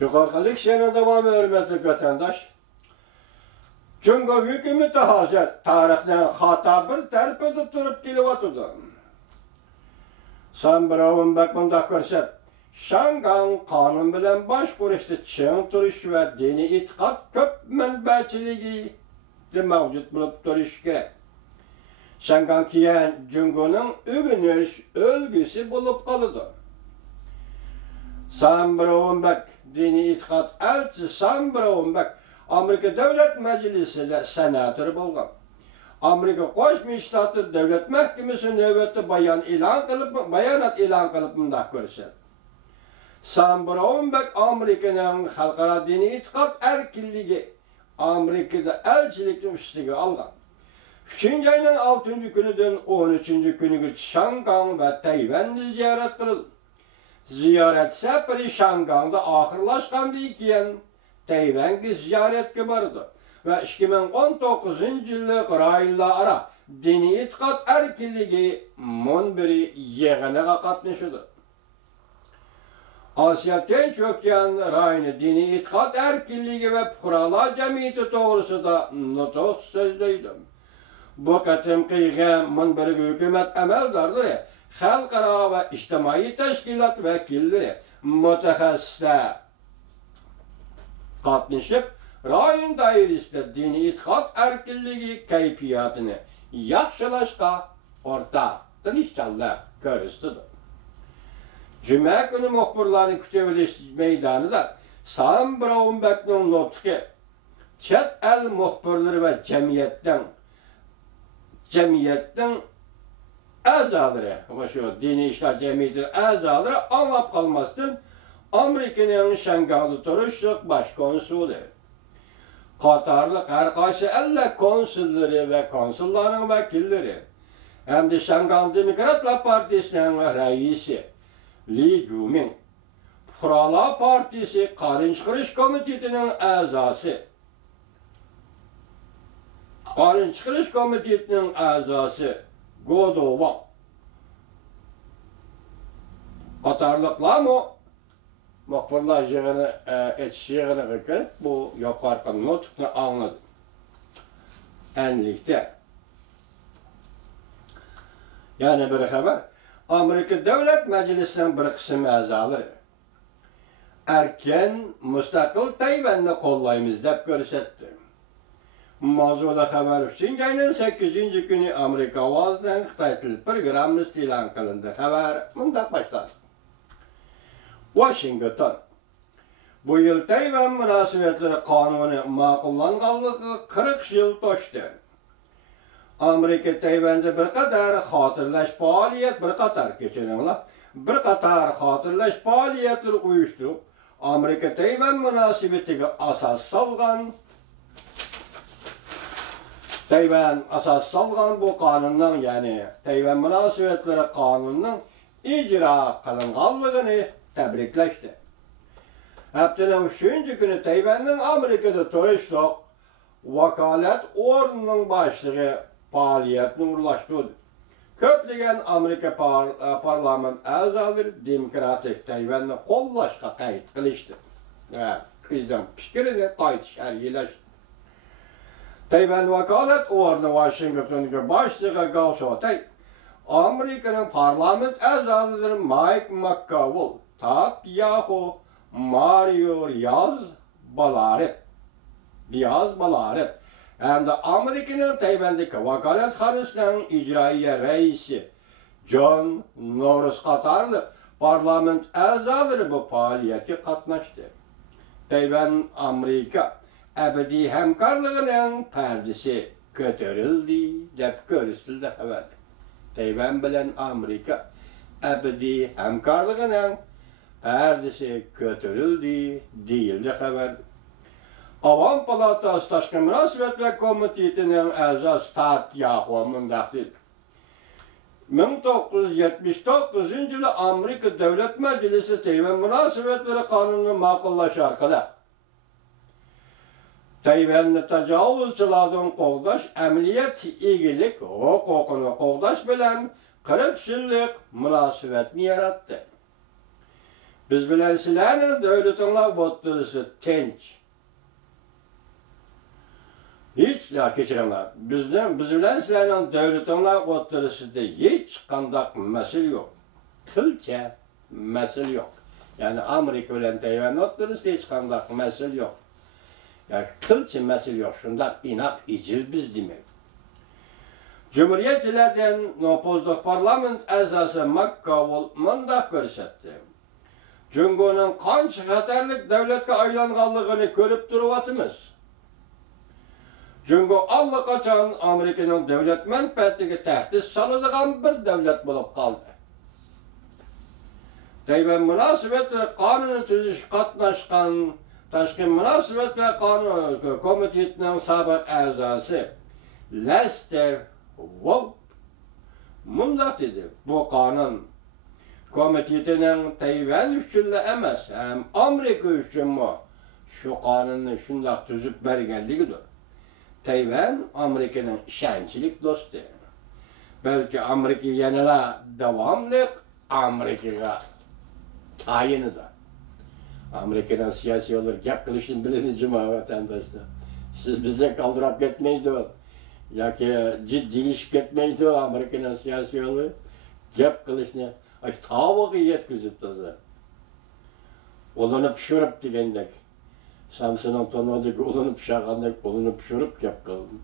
Yukarıdaki sene devam hürmetli vatandaş. Çünkü hükümeti hazır tarihten hata bir terpede durup geliyordu. Sen birovun bak bunda görset. Şangan kanun bilen baş kuruştu çiğ duruş ve dini itikat köp menbaçiliği de mevcut bulup duruş gerek. Şangan kiyen Cungo'nun övünüş ölgüsü bulup kalıdı. Sen birovun bak dini itikat elçi sen birovun bak Amerika Devlet Meclisi'yle senatör bulgan. Amerika Koşmuş Ştatı Devlet Mahkemesi'nin növbeti bayanat ilan kılıp mındak görüşür. Sen birovun bak Amerika'nın halkara dini itikat erkinliği Amerika'da elçilikten üstüge algan. 3. ayının 6. günüden 13. günü Şangan ve Tayvan'da ziyaret kıldı. Ziyaret seferi Şangan'da ahırlaşkandı iken Tayvan'da ziyaretke vardı. Ve 2019 yılı rayla ara dini itikat erkinliği monbiri yeğene katmışıdır. Asya Tinç Okyanı rayını dini itikat erkinliği ve kurala cemiyeti doğrusu da notok sözdeydim. Bu katım kıyığa monbiri hükümet emeldarları, halkara ve içtimai teşkilat vekilleri mütehassisler katmışıp rayın dairesinde dini itikat erkinliği keyfiyatını yaxşılaşqa orta inşallah görürsüdür. Cuma günü muhbirlerin kütüveliş meydanıda Sam Brownback'ın notki chet el muhbirleri ve cemiyetten azaları, şu dini işler cemiyetinin azaları anlap kalmasın Amerika'nın Şangan'da duruşluk başkonsulü. Katarlık her karşı elle konsulları ve konsulların vekilleri hem de Şangan Demokratlar Partisi'nin reisi Lee Ju-min, Furala Partisi Karınç Kırış Komitesi'nin azası Go Do-won Katarlıklar mı? Muhbirler yığını etişiğini kırkın, bu yukarıdan notukunu anladım. Enlikte. Yani bir haber, Amerika Devlet Meclisi'nin bir kısım azaları erken müstakil Tayvan'ı kollayımız dep görsetti. Mavzuda haber için ayının 8. günü Amerika Ovası'nın Xitay Tili programı ilan kılındı. Haber bundan başladı. Washington. Bu yıl Tayvan münasebetleri kanunu makullanğanlığı 40 yıl toştu. Amerika Tayvan'da bir qatar hatırlaş faaliyetleri uyuşturup Amerika Tayvan münasebetiga asas salgan bu kanunun yani Tayvan münasebetleri kanunun icra kılınğanlığını tebrikleşti. Haftanın 3. günü Tayvan'ın Amerika'da turistlik vakalet ordunun başlığı faaliyetini uğurlaştırdı. Köplegen Amerika parlament azaları demokratik Tayvan'ı kollaşqa kayıt kılıştı. Bizden fikrini kayıt şerhileşti. Tayvan vakalet ordunu Washington'daki başlığı Gavşotay, Amerika'nın parlament azaları Mike McConnell, Tatyahu, Mario Diaz-Balart, hem de Amerika'nın Tayvan'daki vakaletxanasının icraiye reisi John Norris qatarlı parlament azaları bu faaliyete katnaştı. Tayvan-Amerika ebedi hemkarlığının perdesi götürüldü, dep görüsüldü haber. Tayvan bilen Amerika ebedi hemkarlığının perdesi götürüldü, değildi haber. Avam Palatası Taşkın Münasebetler Komitesi'nin azası Tatyahu mündahil. 1979 yılı Amerika Devlet Meclisi Tayvan Münasebetleri Kanunu makullaşarkada. Tayvan'ı tecavüzçılardan qoğdaş, emniyet ilgilik, hukukunu qoğdaş bilen 40 yıllık münasebetini yarattı. Biz bilen sizlerle devletinle botlarısı tenç. Hiç ya keçirenler. Biz bilen sizlerle devletinle botlarısı da hiç kandak mesele yok. Kılça mesele yok. Yani Amerika bilen Tayvan botlarısı hiç kandak mesele yok. Yani kılça mesele yok. Şundak inak iciz biz demek. Cumhuriyetçilerden Nopozduk parlament azası McCaul mındak görsetti. Cungo'nun qancha xatarlik devletke aylanganligini ko'rib turyapmiz. Jungo allaqachon Amerikaning davlat manfaatiga tahdid soladigan bir davlat bo'lib qoldi. Tayvan munosabatlar qonuni tuzish qatnashgan Tashqi munosabatlar qonun komitetining sobiq a'zosi Lester Wolf mundaq dedi. Bu qonun komitetining Tayvan uchun emas, ham Amerika uchunmi shu qonunni shundoq tuzib berganligidir. Tayvan Amerikaning ishonchli do'sti. Balki Amerika yanada davomli Amerikaga tayinidir. Amerikaning siyosiy yo'llar gap qilishini bilasiz juma vatandoshlar. Siz bizga qoldirib ketmaydi. Yoki jiddiylik ketmaydi Amerikaning siyosiy yo'li gap qilishni tavuqqa yetkazib toza. Olanı pişirip degandek. Samsun'un tanımadık olanı pişirgandek olanı pişirip gap qildim.